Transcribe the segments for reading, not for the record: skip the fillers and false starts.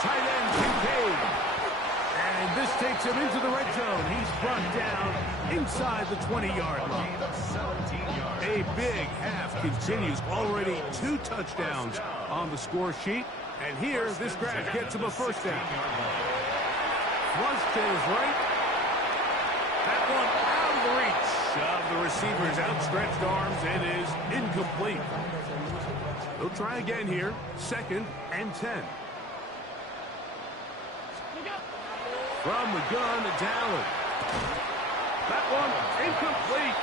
tight end, Kincaid. And this takes him into the red zone. He's brought down inside the 20-yard line. A big half continues. Already 2 touchdowns on the score sheet. And here, this grab gets him a first down. Flush to his right. That one out of the reach of the receiver's outstretched arms. It is incomplete. They'll try again here. 2nd and 10. From the gun, it's Allen. That one incomplete.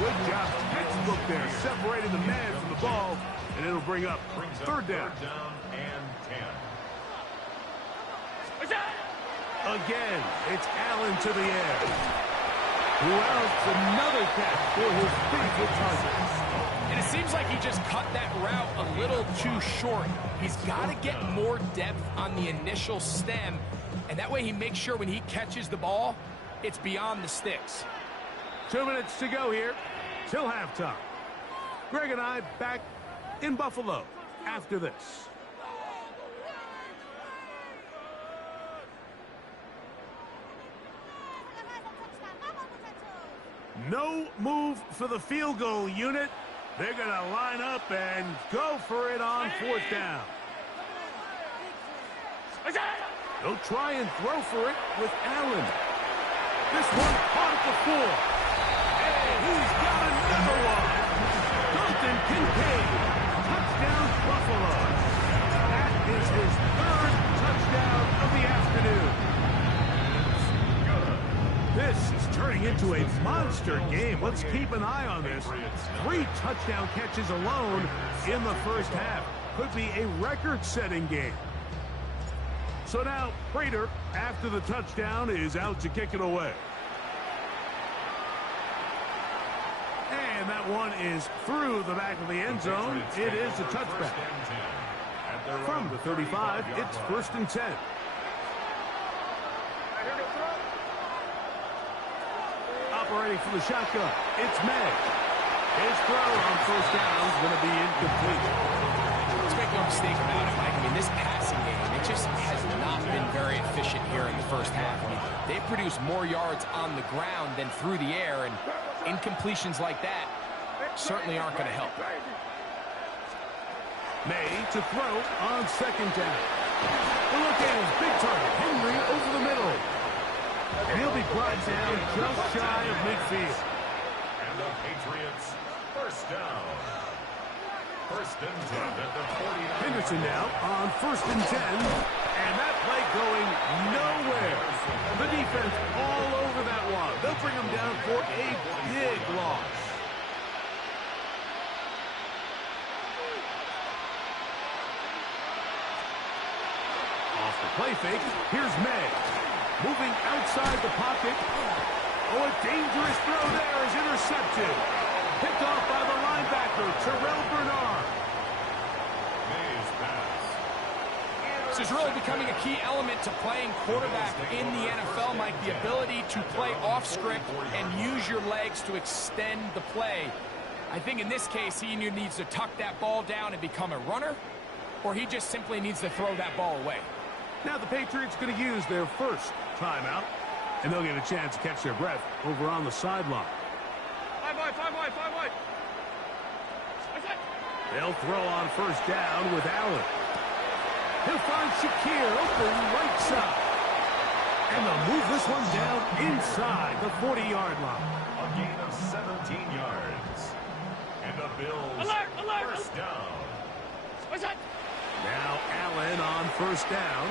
Good job. Textbook there. Separating the man from the ball. And it'll bring up 3rd down. Again, it's Allen to the air. Who else? Another catch for his favorite target. And it seems like he just cut that route a little too short. He's got to get more depth on the initial stem, and that way he makes sure when he catches the ball, it's beyond the sticks. 2 minutes to go here till halftime. Greg and I back in Buffalo after this. No move for the field goal unit. They're going to line up and go for it on 4th down. They'll try and throw for it with Allen. This one caught at the 4. And he's got another one. Dalton Kincaid. Touchdown, Buffalo. That is his 3rd touchdown of the afternoon. This is turning into a monster game. Let's keep an eye on this. 3 touchdown catches alone in the first half. Could be a record-setting game. So now, Prater, after the touchdown, is out to kick it away. And that one is through the back of the end zone. It is a touchback. From the 35, it's 1st and 10. Operating for the shotgun, it's May. His throw on 1st down is going to be incomplete. Let's make no mistake about it, Mike. I mean, this passing game, it just has not been very efficient here in the first half. I mean, they produce more yards on the ground than through the air, and incompletions like that certainly aren't going to help. May to throw on 2nd down. The look at his big target, Henry over the middle. And he'll be brought down just shy of midfield. And the Patriots, 1st down. 1st and 10 at the 49. Henderson now on 1st and 10. And that play going nowhere. The defense all over that one. They'll bring him down for a big loss. Off the play fake, here's May. Moving outside the pocket. Oh, a dangerous throw there is intercepted. Picked off by the linebacker, Terrell Bernard. May's pass. This is really becoming a key element to playing quarterback in the NFL, Mike. The ability to play off script and use your legs to extend the play. I think in this case, he either needs to tuck that ball down and become a runner, or he just simply needs to throw that ball away. Now the Patriots going to use their first timeout, and they'll get a chance to catch their breath over on the sideline. 5 wide. They'll throw on 1st down with Allen. He'll find Shakir open right side. And they'll move this one down inside the 40-yard line. A gain of 17 yards. And the Bills, Alert! 1st down. Now Allen on 1st down.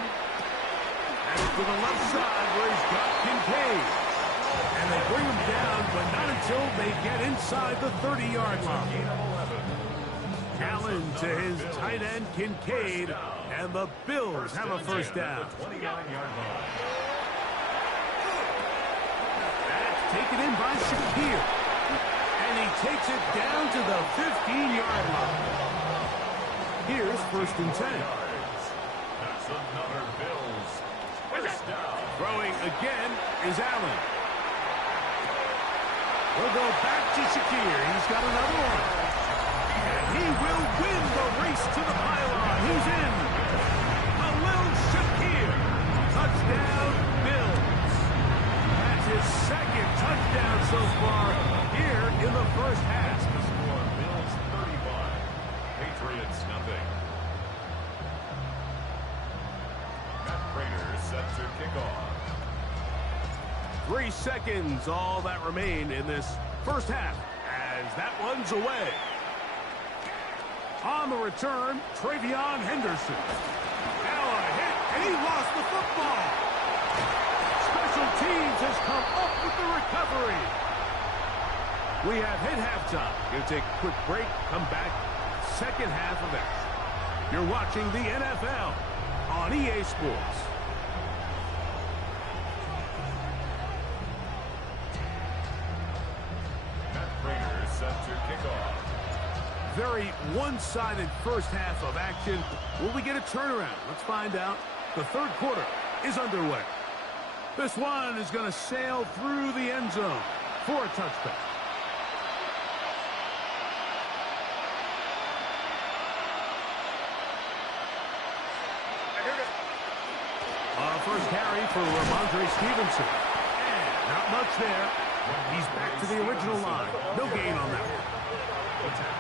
And to the left side where he's got Kincaid. And they bring him down, but not until they get inside the 30-yard line. Gain of 11. Allen to his tight end, Kincaid. And the Bills have a 1st down. 29-yard line. That's taken in by Shakir. And he takes it down to the 15-yard line. Here's 1st and 10. That's another Bills. 1st down. Throwing again is Allen. We'll go back to Shakir. He's got another one. And he will win the race to the pylon. He's in. A little ship 3 seconds, all that remained in this first half, as that one's away. On the return, Travion Henderson. Now a hit, and he lost the football. Special teams has come up with the recovery. We have hit halftime. Going to take a quick break, come back, second half of action. You're watching the NFL on EA Sports. Set to kick off. Very one-sided first half of action. Will we get a turnaround? Let's find out. The third quarter is underway. This one is going to sail through the end zone for a touchback. First carry for Ramondre Stevenson. And not much there. He's back to the original line. No gain on that one.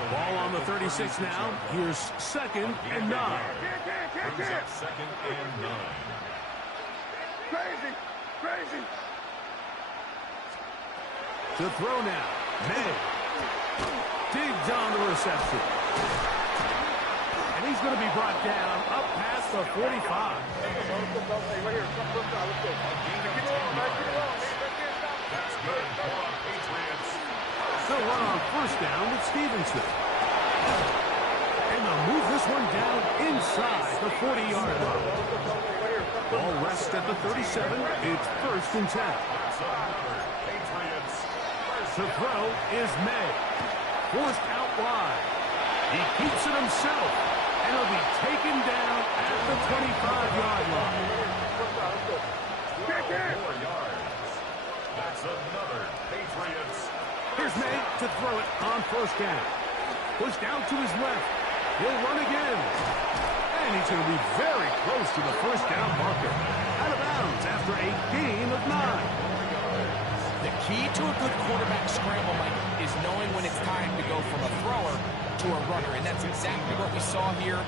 Ball on the 36 now. Here's 2nd and 9. Brings up 2nd and 9. Crazy. To throw now. May. Digs on the reception. And he's going to be brought down up past the 45. That's good for Patriots. They'll run on first down with Stevenson. And they'll move this one down inside the 40-yard line. Ball rests at the 37. It's 1st and 10. Patriots. To throw is May. Forced out wide. He keeps it himself. And he'll be taken down at the 25-yard line. 4 yards. That's another Patriots. Here's May to throw it on first down. Pushed down to his left. He'll run again. And he's going to be very close to the first down marker. Out of bounds after a gain of 9. The key to a good quarterback scramble, Mike, is knowing when it's time to go from a thrower to a runner. And that's exactly what we saw here.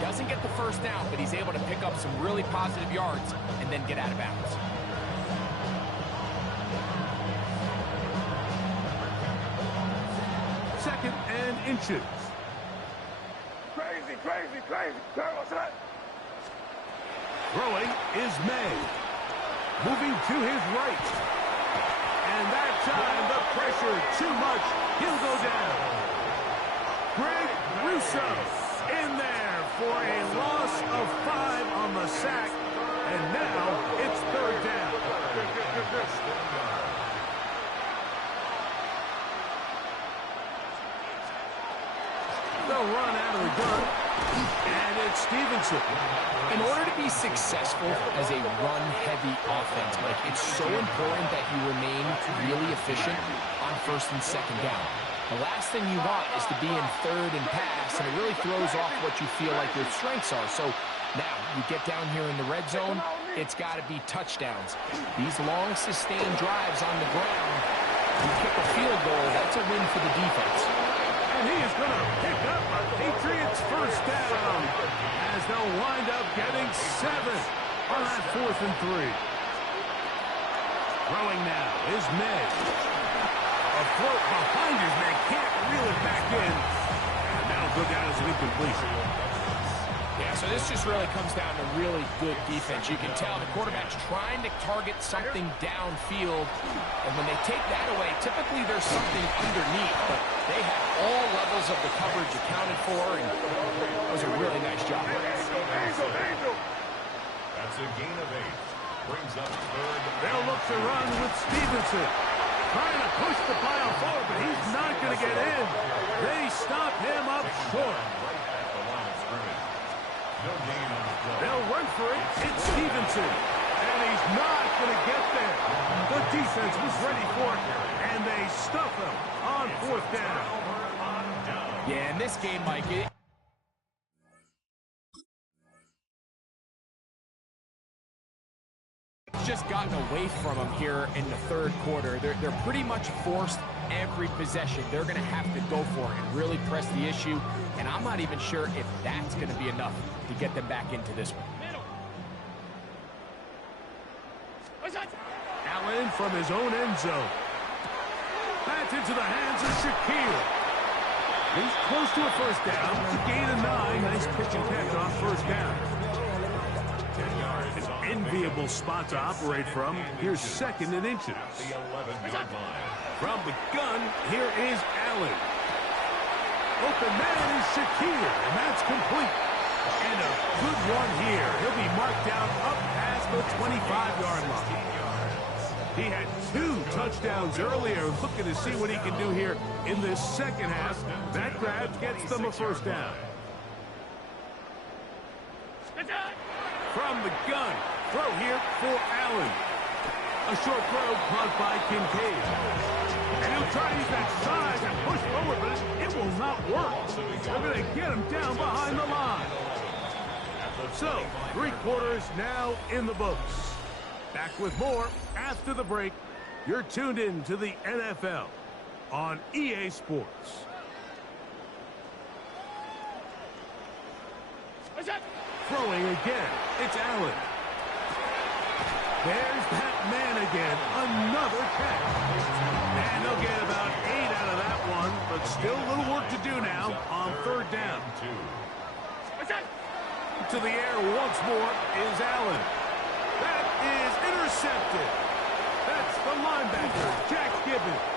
Doesn't get the first down, but he's able to pick up some really positive yards and then get out of bounds. Second and inches. Crazy. What's that? Throwing is May. Moving to his right. And that time, the pressure too much. He'll go down. Greg Russo in there for a loss of 5 on the sack. And now it's 3rd down. They'll run out of the gun. And it's Stevenson. In order to be successful as a run-heavy offense, Mike, it's so important that you remain really efficient on 1st and 2nd down. The last thing you want is to be in 3rd and pass, and it really throws off what you feel like your strengths are. So now you get down here in the red zone, it's got to be touchdowns. These long, sustained drives on the ground, you kick a field goal, that's a win for the defense. And he is going to pick up a Patriots first down as they'll wind up getting 7 on that 4th and 3. Throwing now is May. A float behind his man, can't reel it back in. And that'll go down as an incompletion. Yeah, so this just really comes down to really good defense. You can tell the quarterback's trying to target something downfield, and when they take that away, typically there's something underneath, but they have all levels of the coverage accounted for, and that was a really nice job. That's a gain of 8. Brings up 3rd. They'll look to run with Stevenson. Trying to push the pile forward, but he's not going to get in. They stop him up short. They'll run for it. It's Stevenson. And he's not going to get there. The defense was ready for it, and they stuff him on 4th down. Yeah, in this game, Mike, just gotten away from them here in the 3rd quarter. They're pretty much forced every possession. They're going to have to go for it and really press the issue, and I'm not even sure if that's going to be enough to get them back into this one. Allen Allen from his own end zone. That's into the hands of Shakir. He's close to a first down. It's a gain of 9. Nice pitch and catch off first down. An enviable spot to operate from. Here's 2nd and inches. From the gun, here is Allen. Open man is Shakir, and that's complete. And a good one here. He'll be marked down up past the 25-yard line. He had 2 touchdowns earlier. Looking to see what he can do here in this second half. That grab gets them a first down. From the gun, throw here for Allen. A short throw caught by Kincaid. And he'll try to use that size and push forward, but it will not work. They're going to get him down behind the line. So, 3 quarters now in the books. Back with more after the break. You're tuned in to the NFL on EA Sports. Throwing again, it's Allen. There's that man again, another catch. And they'll get about 8 out of that one, but still a little work to do now on 3rd down. To the air once more is Allen. That is intercepted. That's the linebacker, Jack Gibbons.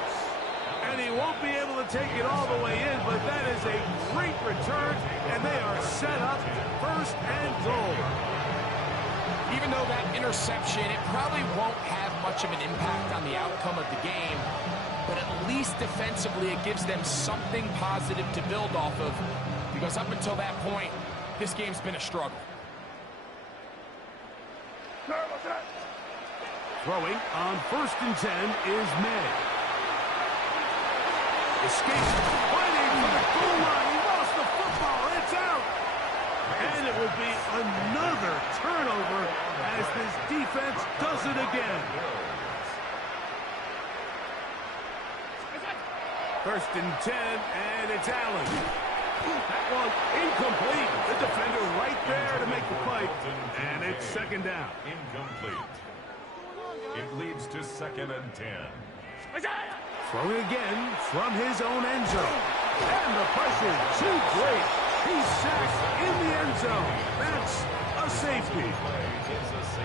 And he won't be able to take it all the way in, but that is a great return, and they are set up 1st and goal. Even though that interception, it probably won't have much of an impact on the outcome of the game, but at least defensively it gives them something positive to build off of, because up until that point, this game's been a struggle. Throwing on 1st and 10 is May. Escapes, fighting for the goal line. He lost the football. It's out. And it will be another turnover as this defense does it again. 1st and 10, and it's Allen. That one incomplete. The defender right there to make the fight. And it's 2nd down. Incomplete. It leads to 2nd and 10. Throwing again from his own end zone. And the pressure too great. He's sacked in the end zone. That's a safety.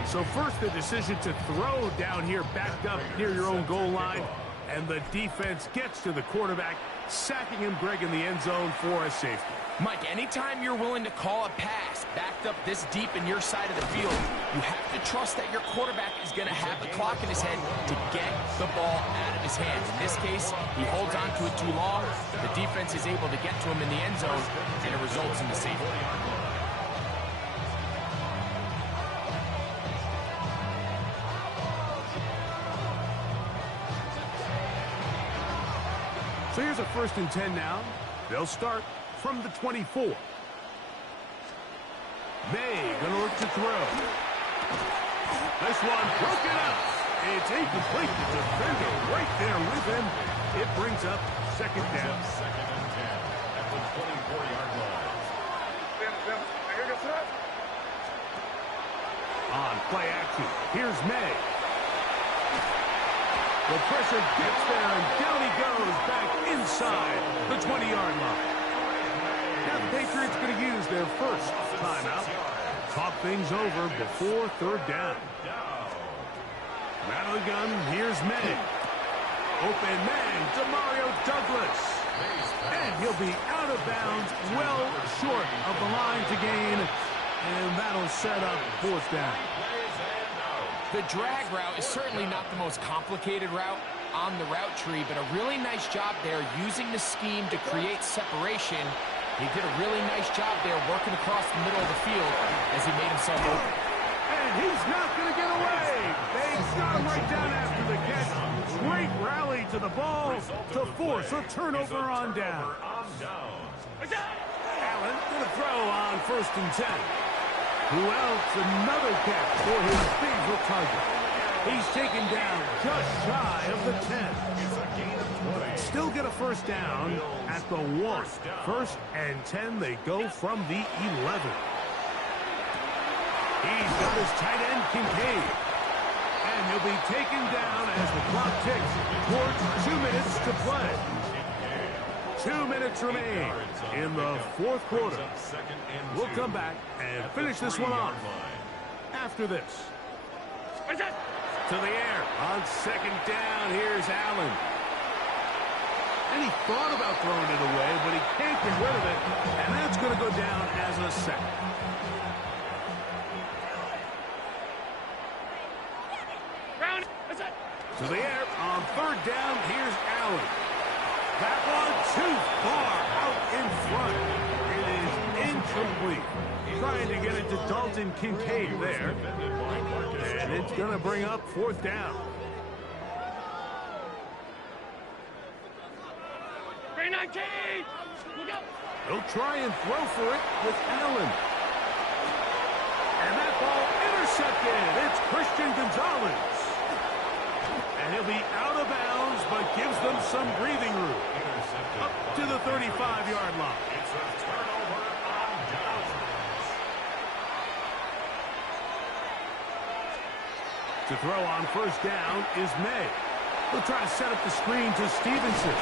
So first the decision to throw down here backed up near your own goal line. And the defense gets to the quarterback, sacking him, Greg, in the end zone for a safety. Mike, anytime you're willing to call a pass backed up this deep in your side of the field, you have to trust that your quarterback is going to have the clock in his head to get the ball out of his hands. In this case, he holds on to it too long. The defense is able to get to him in the end zone, and it results in the safety. So here's a 1st and 10 now. They'll start from the 24. May gonna look to throw. This one broken up. It's incomplete. The defender right there with him. It brings up 2nd down. 2nd and 10 at the 24-yard line. On play action, here's May. The pressure gets there, and down he goes back inside the 20-yard line. Now the Patriots going to use their first timeout. Talk things over before 3rd down. Out of the gun, here's May. Open man, Demario Douglas. And he'll be out of bounds, well short of the line to gain. And that'll set up 4th down. The drag route is certainly not the most complicated route on the route tree, but a really nice job there using the scheme to create separation. He did a really nice job there working across the middle of the field as he made himself open. And he's not going to get away. They got him right down after the catch. Great rally to the ball to force a turnover on down. Allen going to throw on 1st and 10. Who else? Another catch for his favorite target. He's taken down just shy of the 10. Still get a 1st down at the 1. 1st and 10, they go from the 11. He's got his tight end, Kincaid. And he'll be taken down as the clock ticks towards 2 minutes to play. 2 minutes remain in the fourth quarter. We'll come back and finish this one off after this. To the air on second down. Here's Allen. And he thought about throwing it away, but he can't get rid of it. And that's going to go down as a sack. To the air on third down. Here's Allen. That one too far out in front. It is incomplete. Trying to get it to Dalton Kincaid there. And it's going to bring up fourth down. He'll try and throw for it with Allen. And that ball intercepted. It's Christian Gonzalez. And he'll be out of bounds, but gives them some breathing room. Up to the 35-yard line. It's a turnover on downs. To throw on first down is May. He'll try to set up the screen to Stevenson.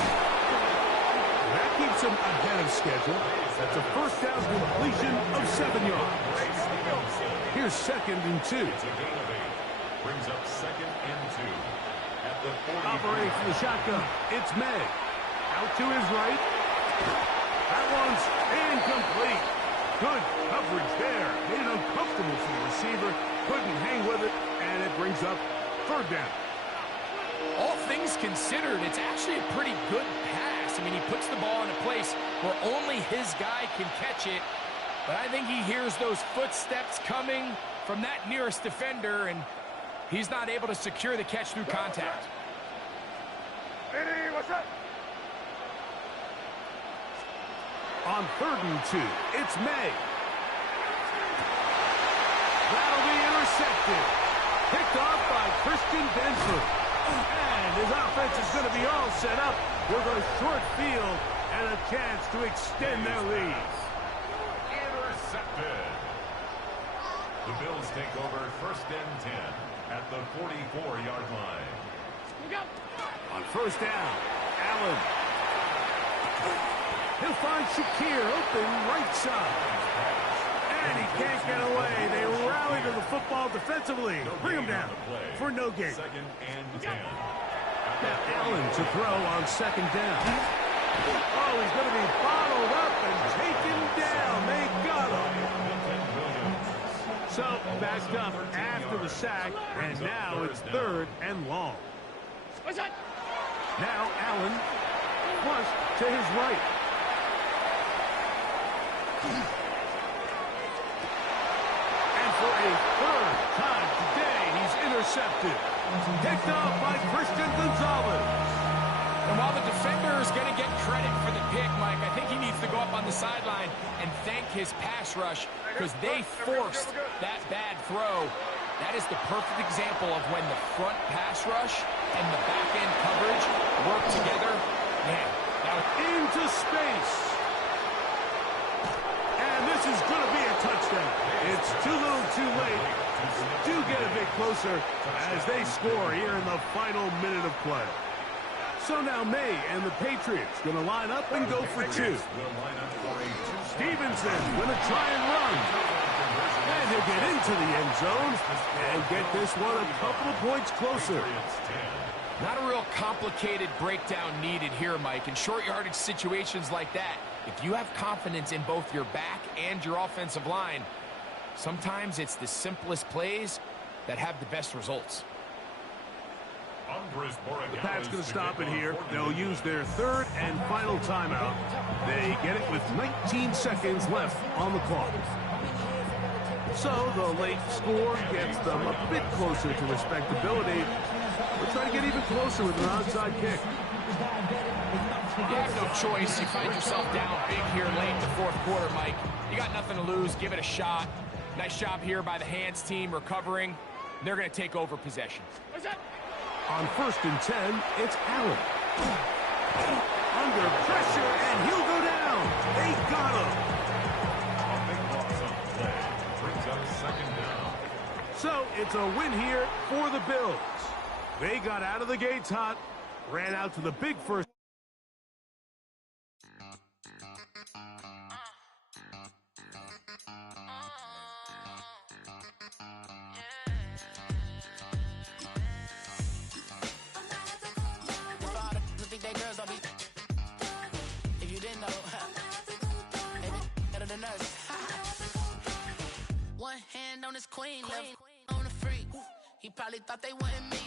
That keeps him ahead of schedule. That's a first down completion of 7 yards. Here's second and 2. Brings up second and 2. At the 40. Operating from the shotgun, it's May. Out to his right. That one's incomplete. Good coverage there. Made it uncomfortable for the receiver. Couldn't hang with it, and it brings up third down. All things considered, it's actually a pretty good pass. I mean, he puts the ball in a place where only his guy can catch it. But I think he hears those footsteps coming from that nearest defender, and he's not able to secure the catch through contact. On third and 2, it's May. That'll be intercepted. Picked off by Christian Benford. And his offense is going to be all set up with a short field and a chance to extend their lead. Intercepted. The Bills take over first and 10 at the 44-yard line. On first down, Allen. He'll find Shakir open right side. And he can't get away. They rally to the football defensively. Bring him down for no gain. Second and 10. Now Allen to throw on second down. Oh, he's going to be bottled up and taken down. They got him. So backed up after the sack, and now it's third and long. Now Allen flush to his right. And for a third time today, he's intercepted. Picked off by Christian Gonzalez. And while the defender is going to get credit for the pick, Mike, I think he needs to go up on the sideline and thank his pass rush because they forced that bad throw. That is the perfect example of when the front pass rush and the back-end coverage work together. Man, now into space. And this is going to be a touchdown. It's too little too late. Do get a bit closer as they score here in the final minute of play. So now May and the Patriots going to line up and go for two. Stevenson going to try and run. And he'll get into the end zone and get this one a couple of points closer. Not a real complicated breakdown needed here, Mike. In short yardage situations like that, if you have confidence in both your back and your offensive line, sometimes it's the simplest plays that have the best results. The Pats going to stop it here. They'll use their third and final timeout. They get it with 19 seconds left on the clock. So the late score gets them a bit closer to respectability. We'll try to get even closer with an onside kick. You have no choice. You find yourself down big here late in the fourth quarter, Mike. You got nothing to lose. Give it a shot. Nice job here by the hands team recovering. They're going to take over possession. On first and 10, it's Allen. Under pressure, and he'll go down. They got him. So it's a win here for the Bills. They got out of the gates hot, ran out to the big first. One hand on his queen, left on the freak. He probably thought they wanted me.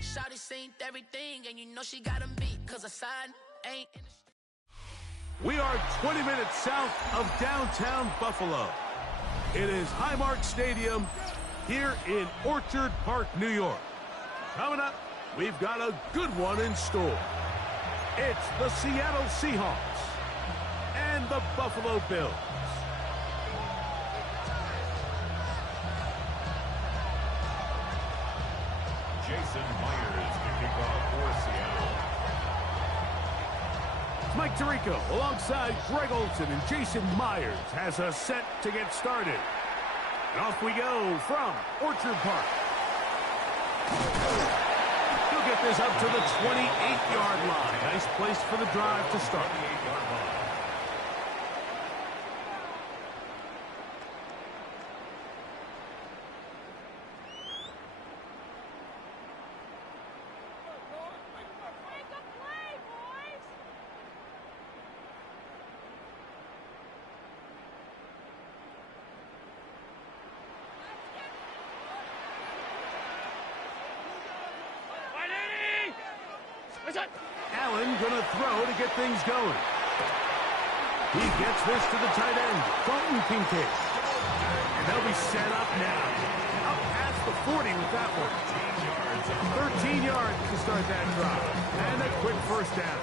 Shawty seen everything, and you know she got him beat. Cause a side ain't in the... We are 20 minutes south of downtown Buffalo. It is Highmark Stadium here in Orchard Park, New York. Coming up, we've got a good one in store. It's the Seattle Seahawks and the Buffalo Bills. Jason Myers to kick off for Seattle. Mike Tirico alongside Greg Olson, and Jason Myers has us set to get started. And off we go from Orchard Park. He'll get this up to the 28-yard line. Nice place for the drive to start. 28-yard line. Allen gonna throw to get things going. He gets this to the tight end, Dalton Kincaid. And they'll be set up now. Up past the 40 with that one. 13 yards to start that drive. And a quick first down.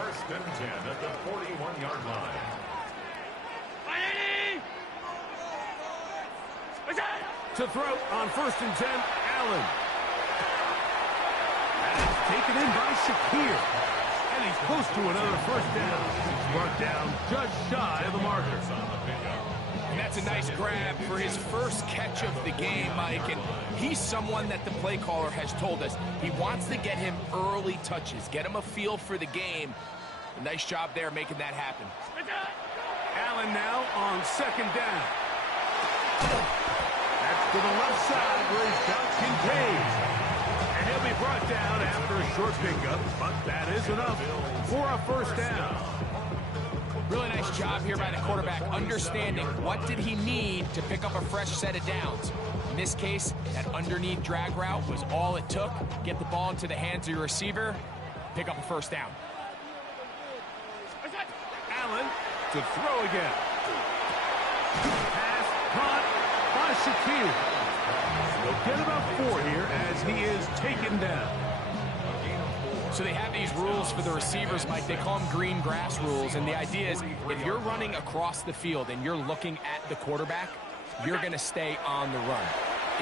First and 10 at the 41-yard line. To throw on first and 10, Allen. Taken in by Shakir. And he's close to another first down. He's brought down just shy of the marker. And that's a nice grab for his first catch of the game, Mike. And he's someone that the play caller has told us he wants to get him early touches, get him a feel for the game. A nice job there making that happen. Allen now on second down. That's to the left side where he's got Kincaid. And he'll be brought down after a short pickup, but that is enough for a first down. Really nice job here by the quarterback, understanding what did he need to pick up a fresh set of downs. In this case, that underneath drag route was all it took. Get the ball into the hands of your receiver, pick up a first down. Allen to throw again. Pass caught by Shakir. He'll get about 4 here as he is taken down. So they have these rules for the receivers, Mike. They call them green grass rules. And the idea is if you're running across the field and you're looking at the quarterback, you're going to stay on the run.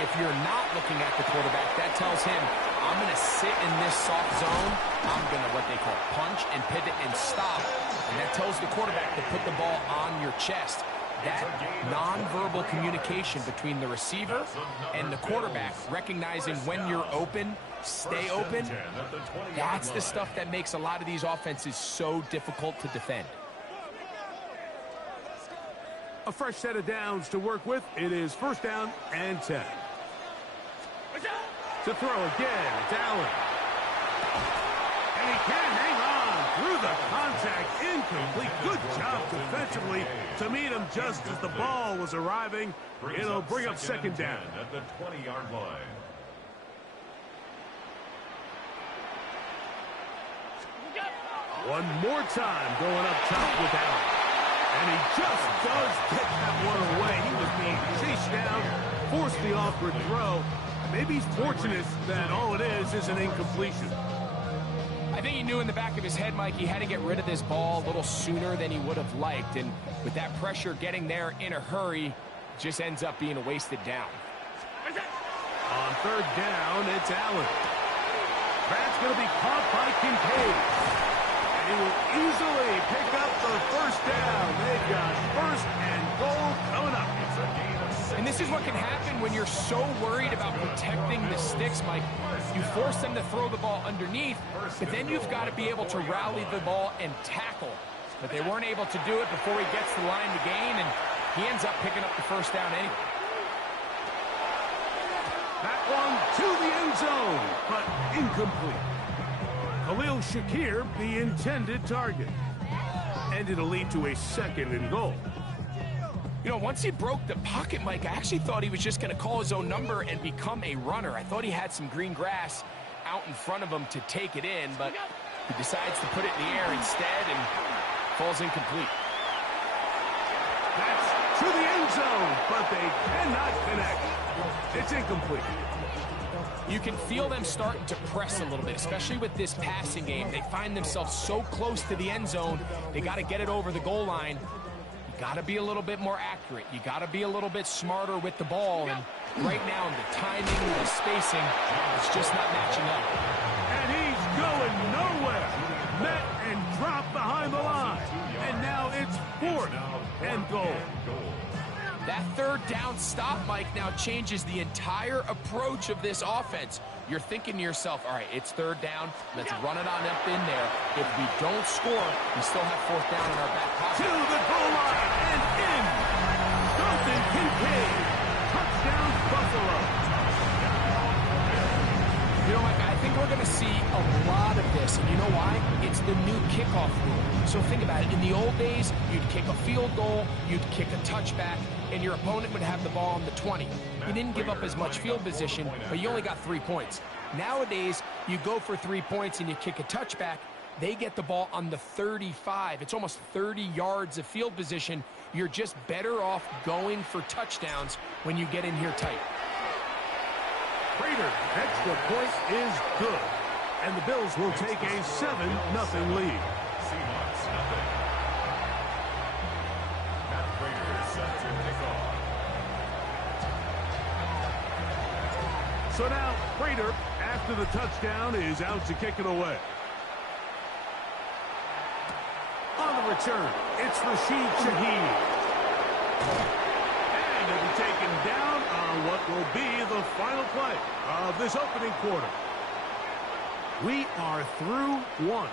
If you're not looking at the quarterback, that tells him, I'm going to sit in this soft zone. I'm going to what they call punch and pivot and stop. And that tells the quarterback to put the ball on your chest. That nonverbal communication between the receiver and the quarterback, recognizing when you're open, stay open, that's the stuff that makes a lot of these offenses so difficult to defend. A fresh set of downs to work with. It is first down and 10. To throw again, it's Allen. And he can hang on through the contact. Incomplete. Good job defensively to meet him just as the ball was arriving. It'll bring up second down. At the 20-yard line. One more time going up top with Allen. And he just does get that one away. He was being chased down, forced the awkward throw. Maybe he's fortunate that all it is an incompletion. I think he knew in the back of his head, Mike, he had to get rid of this ball a little sooner than he would have liked. And with that pressure getting there in a hurry, just ends up being a wasted down. On third down, it's Allen. That's going to be caught by Kincaid. And he will easily pick up the first down. They've got first and goal coming up. And this is here's what can happen when you're so worried about protecting the sticks, Mike. You force them to throw the ball underneath, but then you've got to be able to rally the ball and tackle. But they weren't able to do it before he gets the line to gain, and he ends up picking up the first down anyway. That one to the end zone, but incomplete. Khalil Shakir, the intended target. And it'll lead to a 2nd and goal. You know, once he broke the pocket, Mike, I actually thought he was just going to call his own number and become a runner. I thought he had some green grass out in front of him to take it in, but he decides to put it in the air instead and falls incomplete. That's to the end zone, but they cannot connect. It's incomplete. You can feel them starting to press a little bit, especially with this passing game. They find themselves so close to the end zone, they got to get it over the goal line. You got to be a little bit more accurate. You got to be a little bit smarter with the ball. And right now, the timing, the spacing, it's just not matching up. And he's going nowhere. Met and dropped behind the line. And now it's 4th and goal. That 3rd down stop, Mike, now changes the entire approach of this offense. You're thinking to yourself, all right, it's 3rd down. Let's run it on up in there. If we don't score, we still have 4th down in our back pocket. To the goal line and in. Dalton Kincaid. Touchdown, Buffalo. You know, Mike, I think we're going to see a lot of this. And you know why? It's the new kickoff rule. So think about it. In the old days, you'd kick a field goal, you'd kick a touchback, and your opponent would have the ball on the 20. You didn't give up as much field position, but you only got 3 points. Nowadays, you go for 3 points and you kick a touchback, they get the ball on the 35. It's almost 30 yards of field position. You're just better off going for touchdowns when you get in here tight. Prater, extra point is good. And the Bills will take a 7-0 lead. Seahawks, nothing. Matt Prater set to kick off. So now, Prater, after the touchdown, is out to kick it away. On the return, it's Rashid Shaheed. And he'll be taken down on what will be the final play of this opening quarter. We are through 1.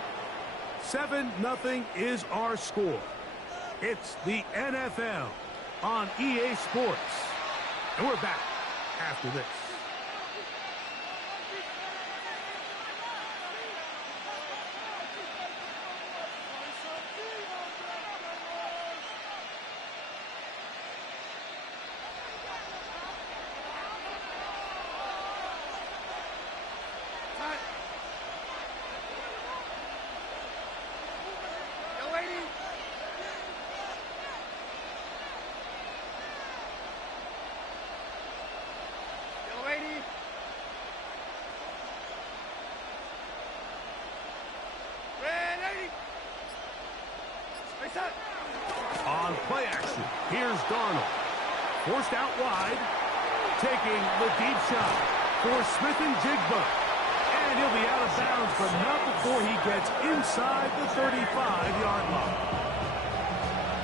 7-0 is our score. It's the NFL on EA Sports. And we're back after this. On play action, here's Darnold. Forced out wide, taking the deep shot for Smith and Jigba. And he'll be out of bounds, but not before he gets inside the 35-yard line.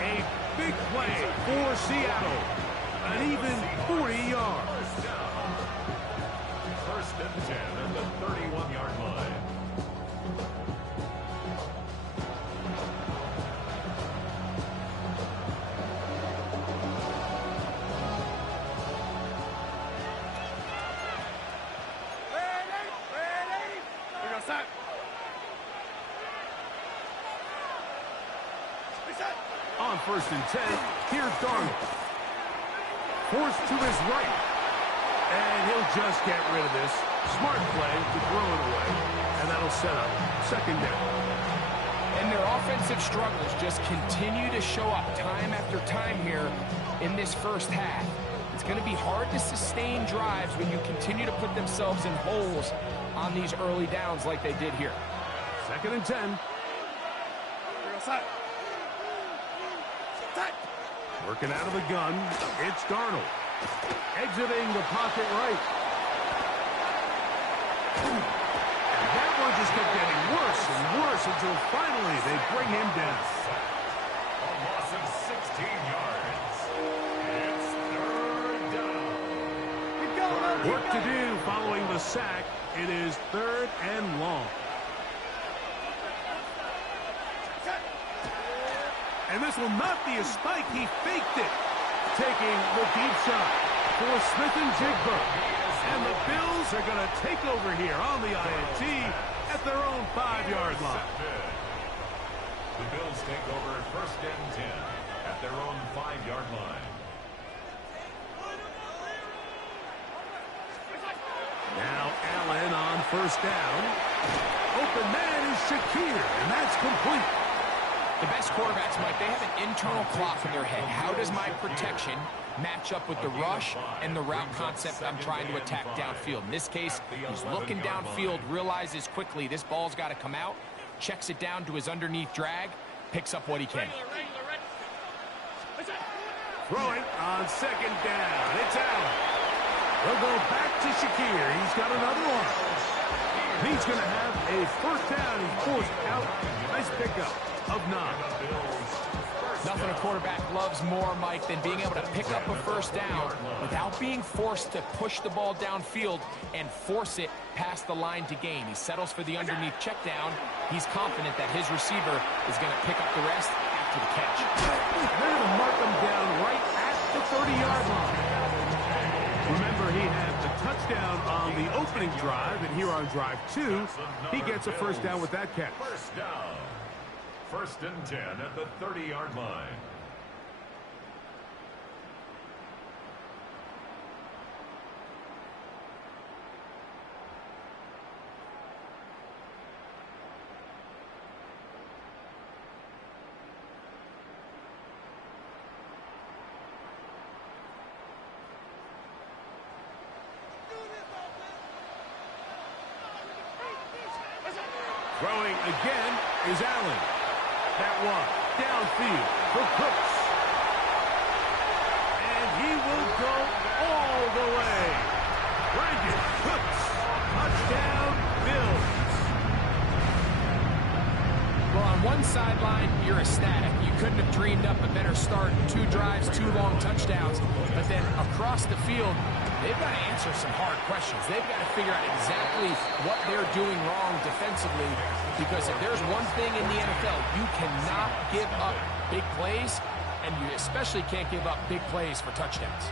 A big play for Seattle. An even 40 yards. First and 10 at the 31-yard line. On first and 10, here's Darnold. Forced to his right. And he'll just get rid of this. Smart play to throw it away. And that'll set up 2nd down. And their offensive struggles just continue to show up time after time here in this first half. It's going to be hard to sustain drives when you continue to put themselves in holes on these early downs like they did here. 2nd and 10. Working out of the gun, it's Darnold. Exiting the pocket right. And that one just kept getting worse and worse until finally they bring him down. A loss of 16 yards. It's 3rd down. Work to do following the sack. It is 3rd and long. And this will not be a spike. He faked it. Taking the deep shot for Smith and Jigba. And the Bills are going to take over here on the INT at their own 5-yard line. The Bills take over 1st and 10 at their own 5-yard line. Now Allen on 1st down. Open man is Shakir, and that's complete. The best quarterbacks, Mike, they have an internal clock in their head. How does my protection match up with the rush and the route concept I'm trying to attack downfield? In this case, he's looking downfield, realizes quickly this ball's got to come out, checks it down to his underneath drag, picks up what he can. Throwing on 2nd down. It's Allen. They'll go back to Shakir. He's got another one. He's going to have a 1st down. He's forced out. Nice pickup of 9. Nothing a quarterback loves more, Mike, than being able to pick up a 1st down without being forced to push the ball downfield and force it past the line to gain. He settles for the underneath check down. He's confident that his receiver is going to pick up the rest after the catch. They're going to mark him down right at the 30-yard line. Remember, he had the touchdown on the opening drive, and here on drive 2, he gets a 1st down with that catch. 1st down. 1st and 10 at the 30-yard line. Throwing again is Allen. That one downfield for Cooks. And he will go all the way. Brandon Cooks. Touchdown, Bills. Well, on one sideline, you're ecstatic. You couldn't have dreamed up a better start. 2 drives, 2 long touchdowns. But then across the field, they've got to answer some hard questions. They've got to figure out exactly what they're doing wrong defensively, because if there's one thing in the NFL, you cannot give up big plays, and you especially can't give up big plays for touchdowns.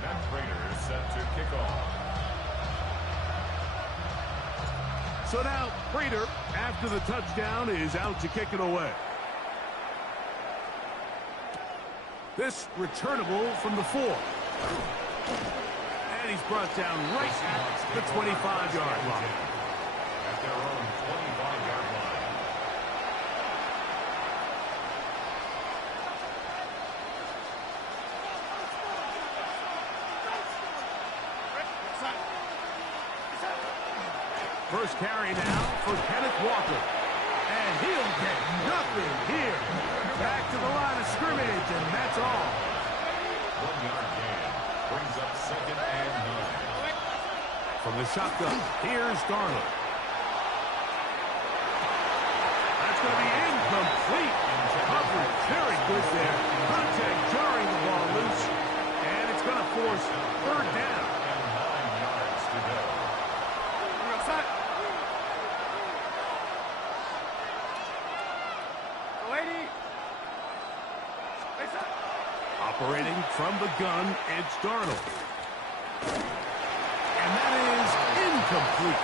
Matt Prater is set to kick off. So now Prater, after the touchdown, is out to kick it away. This returnable from the 4. And he's brought down right at the 25-yard line. At their own 25-yard line. First carry now for Kenneth Walker. And he'll get nothing here. Back to the line of scrimmage, and that's all. 1-yard gain. Brings up 2nd and 9. From the shotgun, here's Darnold. That's going to be incomplete. Coverage very good there. Contact jarring the ball loose. And it's going to force 3rd down. And 9 yards to go. Operating from the gun, it's Darnold. And that is incomplete.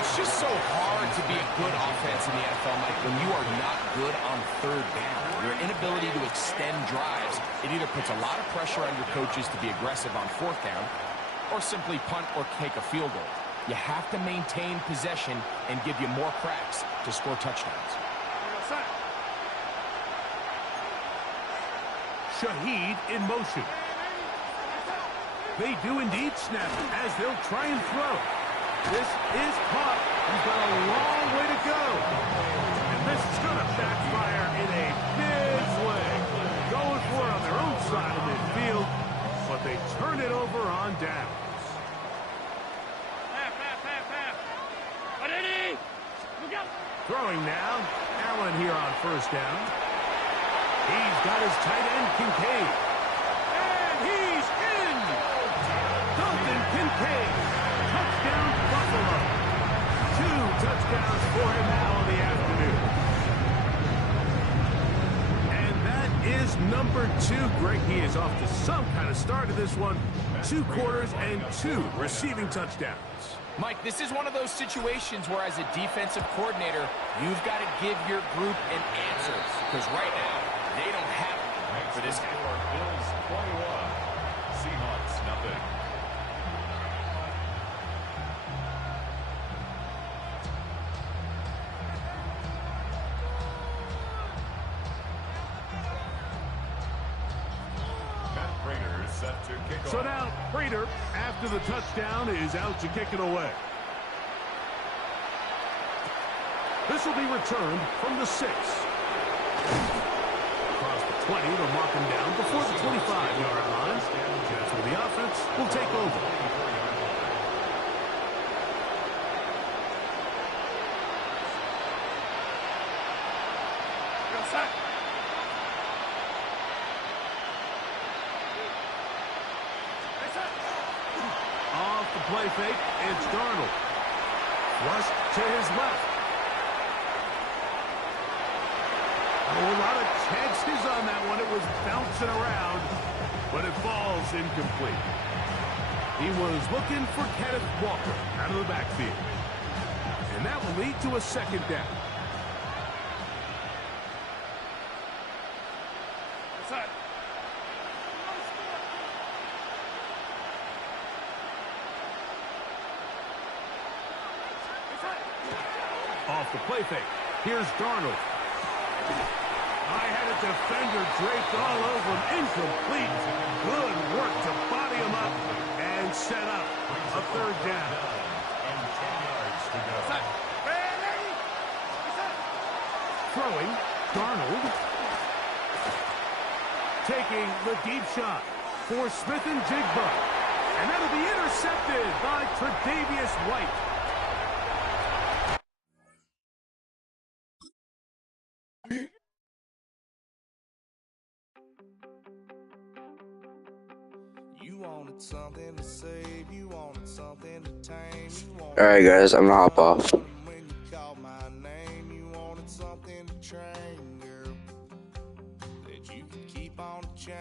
It's just so hard to be a good offense in the NFL, Mike, when you are not good on 3rd down. Your inability to extend drives, it either puts a lot of pressure on your coaches to be aggressive on 4th down, or simply punt or take a field goal. You have to maintain possession and give you more cracks to score touchdowns. Shaheed in motion. They do indeed snap as they'll try and throw. This is caught. He's got a long way to go. And this is going to backfire in a big way. Going for it on their own side of midfield, but they turn it over on downs. Throwing now. Allen here on 1st down. He's got his tight end, Kincaid. Kincaid. Touchdown, Buffalo. 2 touchdowns for him now in the afternoon. And that is number 2. Greg, he is off to some kind of start of this one. 2 quarters and 2 receiving touchdowns. Mike, this is one of those situations where as a defensive coordinator, you've got to give your group an answer. Because right now, they don't have it for this guy. Bills 21, Seahawks nothing. Set to kick So off. now, Prater, after the touchdown, is out to kick it away. This will be returned from the 6. Across the 20, they'll mark him down before the 25-yard line. That's where the offense will take over. Off the play fake, it's Darnold. Flushed to his left. A lot of chances on that one. It was bouncing around, but it falls incomplete. He was looking for Kenneth Walker out of the backfield. And that will lead to a second down. Off the play fake. Here's Darnold. I had a defender draped all over him. Incomplete. Good work to body him up and set up a third down. And 10 yards to go. Throwing, Darnold. Taking the deep shot for Smith and Jigba. And that'll be intercepted by Tre'Davious White. Alright guys, I'm gonna hop off. That you can keep on the chain.